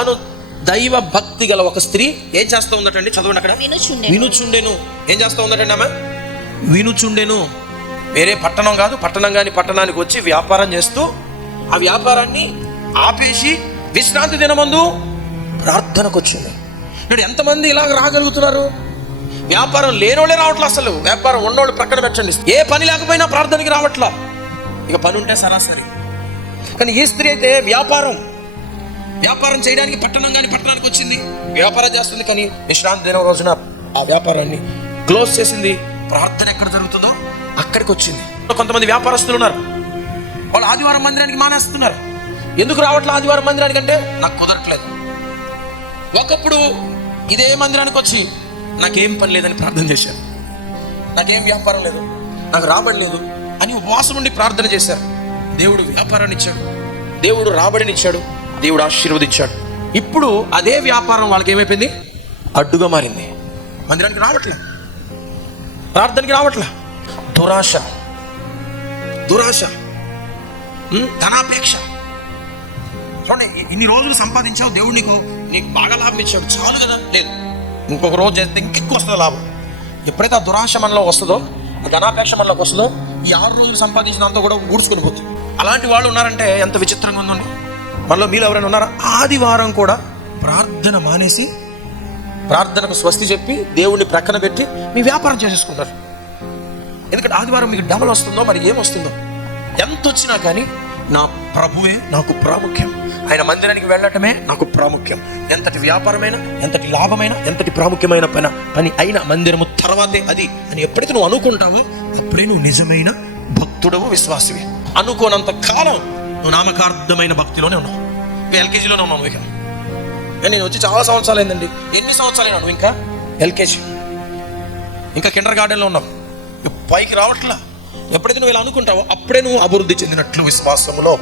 అను దైవ భక్తి గల ఒక స్త్రీ ఏం చేస్తూ ఉందటండి? చదవండి అక్కడ. వినుచుండెను. ఏం చేస్తూ ఉందటండి ఆమె? వినుచుండెను. వేరే పట్టణం కాదు, పట్టణం కాని పట్టణానికి వచ్చి వ్యాపారం చేస్తూ ఆ వ్యాపారాన్ని ఆపేసి విశ్రాంతి దినమందు ప్రార్థనకు వచ్చింది. ఇప్పుడు ఎంతమంది ఇలాగ రాగలుగుతున్నారు? వ్యాపారం లేనోళ్ళే రావట్లా. అసలు వ్యాపారం ఉన్నోళ్ళు ప్రక్కన పెట్టండి. ఏ పని లేకపోయినా ప్రార్థనకి రావట్లా. ఇక పని ఉంటే సరాసరి. కానీ ఈ స్త్రీ అయితే వ్యాపారం చేయడానికి పట్టణం కానీ పట్టణానికి వచ్చింది, వ్యాపారం చేస్తుంది. కానీ విశ్రాంతి దినం రోజున ఆ వ్యాపారాన్ని క్లోజ్ చేసింది. ప్రార్థన ఎక్కడ జరుగుతుందో అక్కడికి వచ్చింది. కొంతమంది వ్యాపారస్తులు ఉన్నారు, వాళ్ళు ఆదివారం మందిరానికి మానేస్తున్నారు. ఎందుకు రావట్లే ఆదివారం మందిరానికి అంటే? నాకు కుదరట్లేదు. ఒకప్పుడు ఇదే మందిరానికి వచ్చి నాకేం పని లేదని ప్రార్థన చేశారు, నాకేం వ్యాపారం లేదు, నాకు రాబడి లేదు అని ఉపవాసం ఉండి ప్రార్థన చేశారు. దేవుడు వ్యాపారాన్ని ఇచ్చాడు, దేవుడు రాబడిని ఇచ్చాడు, దేవుడు ఆశీర్వదించాడు. ఇప్పుడు అదే వ్యాపారం వాళ్ళకి ఏమైపోయింది? అడ్డుగా మారింది. మందిరానికి రావట్లే, ప్రార్థనకి రావట్లే. దురాశ, ధనాపేక్ష. చూడండి, ఇన్ని రోజులు సంపాదించావు, దేవుడు నీకు బాగా లాభం ఇచ్చాడు, చాలు కదా. లేదు, ఇంకొక రోజు చేస్తే ఇంకెక్కువ వస్తుంది లాభం. ఎప్పుడైతే ఆ దురాశ మనలో వస్తుందో, ఆ ధనాపేక్ష మనలోకి వస్తుందో, ఈ 6 రోజులు సంపాదించినంతా కూడా ఊడ్చుకొని పోతుంది. అలాంటి వాళ్ళు ఉన్నారంటే ఎంత విచిత్రంగా ఉందండి. మనలో మీరు ఎవరైనా ఉన్నారా? ఆదివారం కూడా ప్రార్థన మానేసి ప్రార్థనకు స్వస్తి చెప్పి దేవుడిని ప్రక్కన పెట్టి మీ వ్యాపారం చేసేసుకుంటారు. ఎందుకంటే ఆదివారం మీకు డబల్ వస్తుందో మరి ఏమొస్తుందో, ఎంత వచ్చినా కానీ నా ప్రభువే నాకు ప్రాముఖ్యం, ఆయన మందిరానికి వెళ్ళటమే నాకు ప్రాముఖ్యం. ఎంతటి వ్యాపారమైనా, ఎంతటి లాభమైనా, ఎంతటి ప్రాముఖ్యమైన పని అయినా మందిరము తర్వాతే అది అని ఎప్పుడైతే నువ్వు అనుకుంటావో అప్పుడే నువ్వు నిజమైన భక్తుడవు, విశ్వాసివి. అనుకోనంత కాలం నువ్వు నామకార్థమైన భక్తిలోనే ఉన్నావు, ఎల్కేజీలోనే ఉన్నావు. ఇక నేను వచ్చి చాలా సంవత్సరాలు అయిందండి. ఎన్ని సంవత్సరాలు నువ్వు ఇంకా ఎల్కేజీ, ఇంకా కిండర్ గార్డెన్లో ఉన్నావు, పైకి రావట్లా. ఎప్పుడైతే నువ్వు ఇలా అనుకుంటావో అప్పుడే నువ్వు అభివృద్ధి చెందినట్లు విశ్వాసములో.